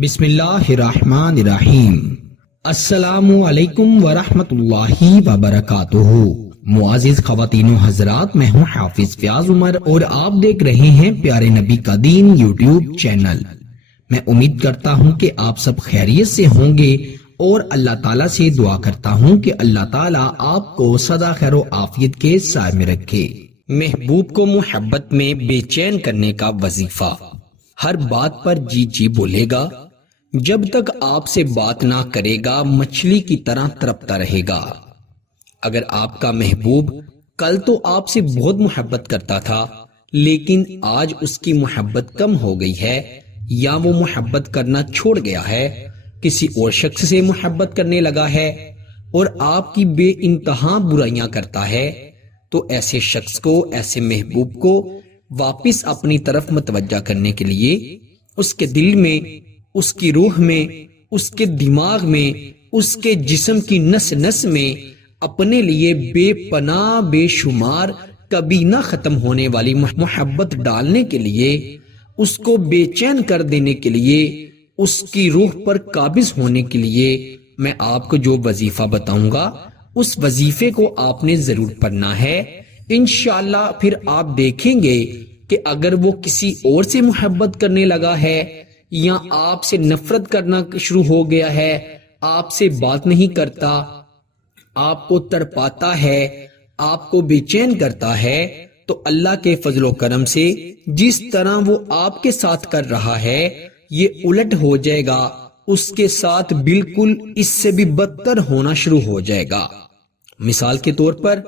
بسم اللہ الرحمن الرحیم۔ السلام علیکم ورحمۃ اللہ وبرکاتہ۔ معزز خواتین و حضرات، میں ہوں حافظ فیاض عمر اور آپ دیکھ رہے ہیں پیارے نبی کا دین یوٹیوب چینل۔ میں امید کرتا ہوں کہ آپ سب خیریت سے ہوں گے اور اللہ تعالیٰ سے دعا کرتا ہوں کہ اللہ تعالیٰ آپ کو سدا خیر و عافیت کے سائے میں رکھے۔ محبوب کو محبت میں بے چین کرنے کا وظیفہ۔ ہر بات پر جی جی بولے گا، جب تک آپ سے بات نہ کرے گا مچھلی کی طرح تڑپتا رہے گا۔ اگر آپ کا محبوب کل تو آپ سے بہت محبت کرتا تھا لیکن آج اس کی محبت کم ہو گئی ہے یا وہ محبت کرنا چھوڑ گیا ہے، کسی اور شخص سے محبت کرنے لگا ہے اور آپ کی بے انتہا برائیاں کرتا ہے، تو ایسے شخص کو، ایسے محبوب کو واپس اپنی طرف متوجہ کرنے کے لیے اس کے دل میں، اس کی روح میں، اس کے دماغ میں، اس کے جسم کی نس نس میں اپنے لیے بے پناہ بے شمار کبھی نہ ختم ہونے والی محبت ڈالنے کے لیے، اس کو بے چین کر دینے کے لیے، اس کی روح پر قابض ہونے کے لیے میں آپ کو جو وظیفہ بتاؤں گا اس وظیفے کو آپ نے ضرور پڑھنا ہے۔ انشاءاللہ پھر آپ دیکھیں گے کہ اگر وہ کسی اور سے محبت کرنے لگا ہے یا آپ سے نفرت کرنا شروع ہو گیا ہے، آپ سے بات نہیں کرتا، آپ کو تڑپاتا ہے، آپ کو بے چین کرتا ہے، تو اللہ کے فضل و کرم سے جس طرح وہ آپ کے ساتھ کر رہا ہے یہ الٹ ہو جائے گا، اس کے ساتھ بالکل اس سے بھی بدتر ہونا شروع ہو جائے گا۔ مثال کے طور پر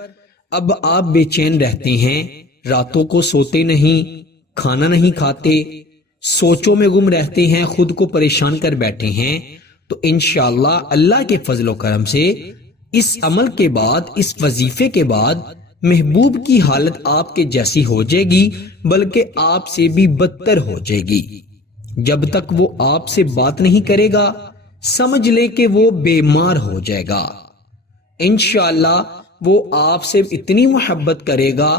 اب آپ بے چین رہتے ہیں، راتوں کو سوتے نہیں، کھانا نہیں کھاتے، سوچوں میں گم رہتے ہیں، خود کو پریشان کر بیٹھے ہیں، تو انشاءاللہ اللہ کے فضل و کرم سے اس عمل کے بعد، اس وظیفے کے بعد محبوب کی حالت آپ کے جیسی ہو جائے گی بلکہ آپ سے بھی بدتر ہو جائے گی۔ جب تک وہ آپ سے بات نہیں کرے گا سمجھ لے کہ وہ بیمار ہو جائے گا۔ انشاءاللہ وہ آپ سے اتنی محبت کرے گا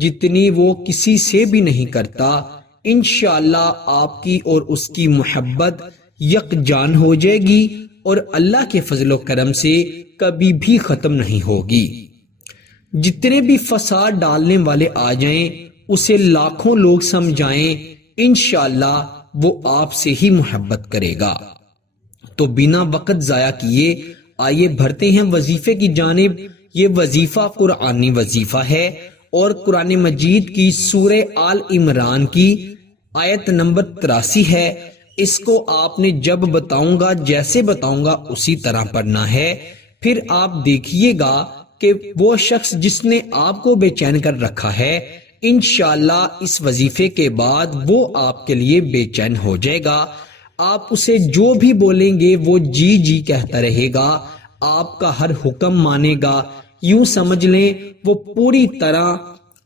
جتنی وہ کسی سے بھی نہیں کرتا۔ انشاءاللہ آپ کی اور اس کی محبت یکجان ہو جائے گی اور اللہ کے فضل و کرم سے کبھی بھی ختم نہیں ہوگی۔ جتنے بھی فساد ڈالنے والے آ جائیں، اسے لاکھوں لوگ سمجھائیں، انشاءاللہ وہ آپ سے ہی محبت کرے گا۔ تو بنا وقت ضائع کیے آئیے بڑھتے ہیں وظیفے کی جانب۔ یہ وظیفہ قرآنی وظیفہ ہے اور قرآن مجید کی سورہ آل عمران کی آیت نمبر 83 ہے۔ اس کو آپ نے جب بتاؤں گا، جیسے بتاؤں گا اسی طرح پڑھنا ہے۔ پھر آپ دیکھیے گا کہ وہ شخص جس نے آپ کو بے چین کر رکھا ہے انشاءاللہ اس وظیفے کے بعد وہ آپ کے لیے بے چین ہو جائے گا۔ آپ اسے جو بھی بولیں گے وہ جی جی کہتا رہے گا، آپ کا ہر حکم مانے گا، یوں سمجھ لیں وہ پوری طرح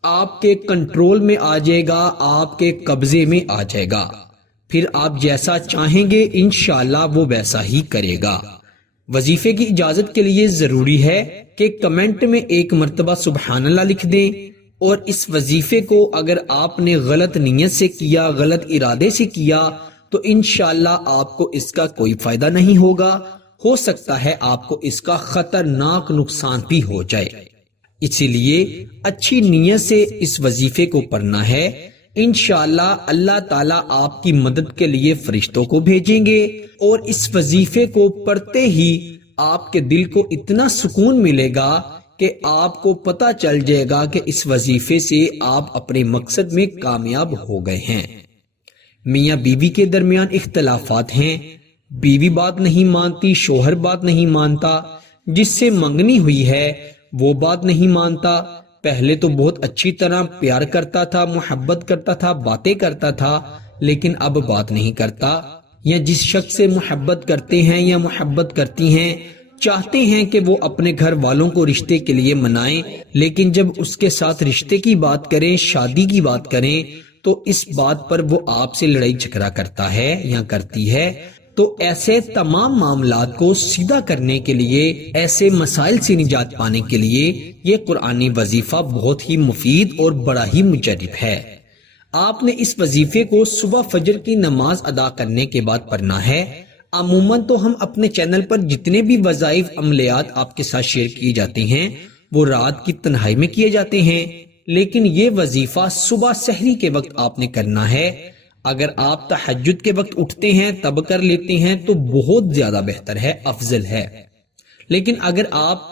آپ کے کنٹرول میں آ جائے گا، آپ کے قبضے میں آ جائے گا۔ پھر آپ جیسا چاہیں گے انشاءاللہ وہ ویسا ہی کرے گا۔ وظیفے کی اجازت کے لیے ضروری ہے کہ کمنٹ میں ایک مرتبہ سبحان اللہ لکھ دیں، اور اس وظیفے کو اگر آپ نے غلط نیت سے کیا، غلط ارادے سے کیا تو انشاءاللہ آپ کو اس کا کوئی فائدہ نہیں ہوگا، ہو سکتا ہے آپ کو اس کا خطرناک نقصان بھی ہو جائے۔ اسی لیے اچھی نیت سے اس وظیفے کو پڑھنا ہے۔ انشاءاللہ اللہ تعالیٰ آپ کی مدد کے لیے فرشتوں کو بھیجیں گے اور اس وظیفے کو پڑھتے ہی آپ کے دل کو اتنا سکون ملے گا کہ آپ کو پتہ چل جائے گا کہ اس وظیفے سے آپ اپنے مقصد میں کامیاب ہو گئے ہیں۔ میاں بیوی کے درمیان اختلافات ہیں، بیوی بات نہیں مانتی، شوہر بات نہیں مانتا، جس سے منگنی ہوئی ہے وہ بات نہیں مانتا، پہلے تو بہت اچھی طرح پیار کرتا تھا، محبت کرتا تھا، باتیں کرتا تھا، لیکن اب بات نہیں کرتا۔ یا جس شخص سے محبت کرتے ہیں یا محبت کرتی ہیں چاہتے ہیں کہ وہ اپنے گھر والوں کو رشتے کے لیے منائیں، لیکن جب اس کے ساتھ رشتے کی بات کریں، شادی کی بات کریں تو اس بات پر وہ آپ سے لڑائی جھگڑا کرتا ہے یا کرتی ہے۔ تو ایسے تمام معاملات کو سیدھا کرنے کے لیے، ایسے مسائل سے نجات پانے کے لیے یہ قرآنی وظیفہ بہت ہی مفید اور بڑا ہی مجرب ہے۔ آپ نے اس وظیفے کو صبح فجر کی نماز ادا کرنے کے بعد پڑھنا ہے۔ عموماً تو ہم اپنے چینل پر جتنے بھی وظائف عملیات آپ کے ساتھ شیئر کیے جاتے ہیں وہ رات کی تنہائی میں کیے جاتے ہیں، لیکن یہ وظیفہ صبح سحری کے وقت آپ نے کرنا ہے۔ اگر آپ تہجد کے وقت اٹھتے ہیں تب کر لیتے ہیں تو بہت زیادہ بہتر ہے، افضل ہے، لیکن اگر آپ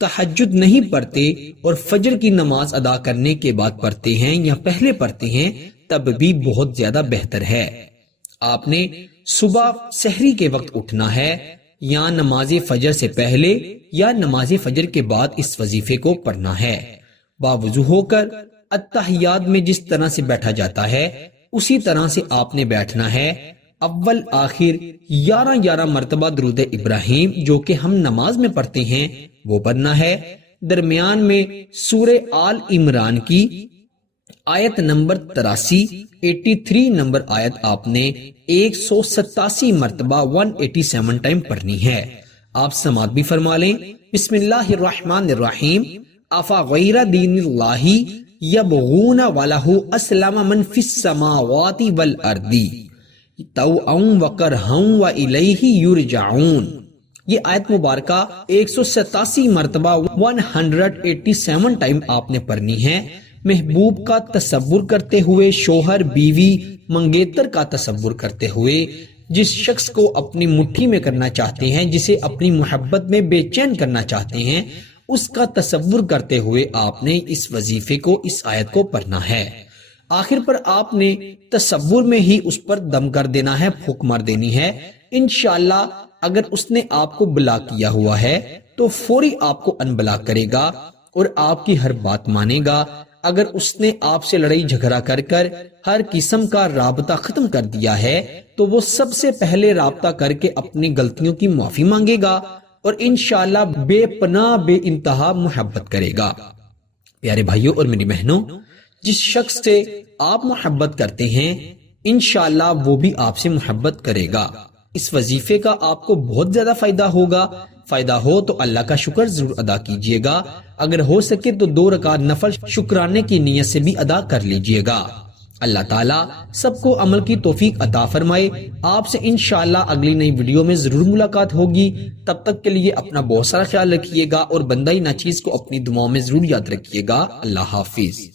تہجد نہیں پڑھتے اور فجر کی نماز ادا کرنے کے بعد پڑھتے ہیں یا پہلے پڑھتے ہیں تب بھی بہت زیادہ بہتر ہے۔ آپ نے صبح سحری کے وقت اٹھنا ہے، یا نماز فجر سے پہلے یا نماز فجر کے بعد اس وظیفے کو پڑھنا ہے۔ باوضو ہو کر اتحیات میں جس طرح سے بیٹھا جاتا ہے اسی طرح سے آپ نے بیٹھنا ہے۔ اول آخر 11 مرتبہ درود ابراہیم جو کہ ہم نماز میں پڑھتے ہیں وہ پڑھنا ہے۔ درمیان میں سورہ آل عمران کی آیت نمبر 83 نمبر آیت آپ نے 187 مرتبہ 187 ٹائم پڑھنی ہے۔ آپ سماعت بھی فرما لیں۔ بسم اللہ الرحمن الرحیم، افا غیر دین اللہ یبغون وَلَهُ أَسْلَمَ مَنْ فِي السَّمَاوَاتِ وَالْأَرْضِ طَوْعًا وَكَرْهًا وَإِلَيْهِ يُرْجَعُونَ۔ یہ آیت مبارکہ 187 مرتبہ 187 ٹائم آپ نے پڑھنی ہے۔ محبوب کا تصور کرتے ہوئے، شوہر بیوی منگیتر کا تصور کرتے ہوئے، جس شخص کو اپنی مٹھی میں کرنا چاہتے ہیں، جسے اپنی محبت میں بے چین کرنا چاہتے ہیں، اس کا تصور کرتے ہوئے آپ نے اس وظیفے کو، اس آیت کو پڑھنا ہے۔ آخر پر آپ نے تصور میں ہی اس پر دم کر دینا ہے، پھونک مار دینی ہے۔ انشاءاللہ اگر اس نے آپ کو بلاک کیا ہوا ہے تو فوری آپ کو ان بلاک کرے گا اور آپ کی ہر بات مانے گا۔ اگر اس نے آپ سے لڑائی جھگڑا کر کر ہر قسم کا رابطہ ختم کر دیا ہے تو وہ سب سے پہلے رابطہ کر کے اپنی غلطیوں کی معافی مانگے گا اور انشاءاللہ بے پناہ بے انتہا محبت کرے گا۔ پیارے بھائیوں اور میری بہنوں، جس شخص سے آپ محبت کرتے ہیں انشاءاللہ وہ بھی آپ سے محبت کرے گا۔ اس وظیفے کا آپ کو بہت زیادہ فائدہ ہوگا۔ فائدہ ہو تو اللہ کا شکر ضرور ادا کیجئے گا، اگر ہو سکے تو 2 رکعت نفل شکرانے کی نیت سے بھی ادا کر لیجئے گا۔ اللہ تعالیٰ سب کو عمل کی توفیق عطا فرمائے۔ آپ سے انشاءاللہ اگلی نئی ویڈیو میں ضرور ملاقات ہوگی۔ تب تک کے لیے اپنا بہت سارا خیال رکھیے گا اور بندہ ناچیز کو اپنی دعاؤں میں ضرور یاد رکھیے گا۔ اللہ حافظ۔